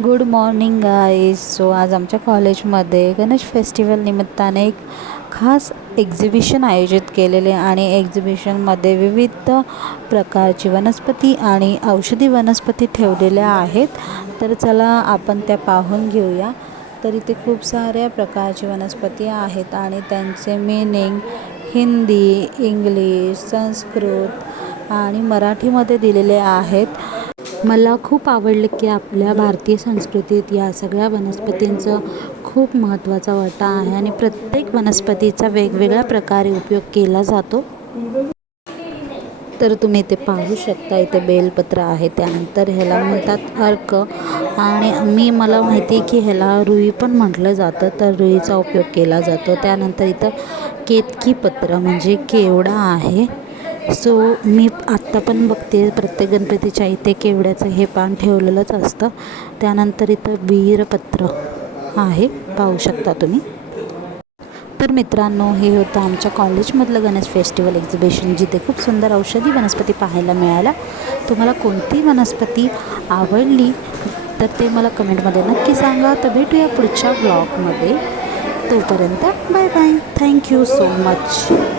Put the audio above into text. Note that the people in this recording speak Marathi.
Good morning guys. सो आज आमच्या कॉलेजमध्ये गणेश फेस्टिवल निमित्ताने एक खास एक्झिबिशन आयोजित केलेले आणि एक्झिबिशनमध्ये विविध प्रकारची वनस्पती आणि औषधी वनस्पती ठेवलेल्या आहेत. तर चला आपण त्या पाहून घेऊया. तर इथे खूप साऱ्या प्रकारची वनस्पती आहेत आणि त्यांचे मीनिंग हिंदी, इंग्लिश, संस्कृत आणि मराठीमध्ये दिलेले आहेत. मला खूप आवडलं की आपल्या भारतीय संस्कृतीत या सगळ्या वनस्पतींचं खूप महत्त्वाचा वाटा आहे आणि प्रत्येक वनस्पतीचा वेगवेगळ्या प्रकारे उपयोग केला जातो. तर तुम्ही इथे पाहू शकता, इथे बेलपत्र आहे, त्यानंतर ह्याला म्हणतात अर्क आणि मला माहिती आहे की ह्याला रुई पण म्हटलं जातं, तर रुईचा उपयोग केला जातो. त्यानंतर इथं केतकी पत्र म्हणजे केवडा आहे. सो मी आत्ता पण बघते प्रत्येक गणपतीच्या इथे केवड्याचं हे पान ठेवलेलंच असतं. त्यानंतर इथं वीरपत्र आहे, पाहू शकता तुम्ही. तर मित्रांनो, हे होतं आमच्या कॉलेजमधलं गणेश फेस्टिवल एक्झिबिशन, जिथे खूप सुंदर औषधी वनस्पती पाहायला मिळाल्या. तुम्हाला कोणती वनस्पती आवडली तर ते मला कमेंटमध्ये नक्की सांगा. तर भेटूया पुढच्या ब्लॉगमध्ये. तोपर्यंत bye bye. Thank you so much.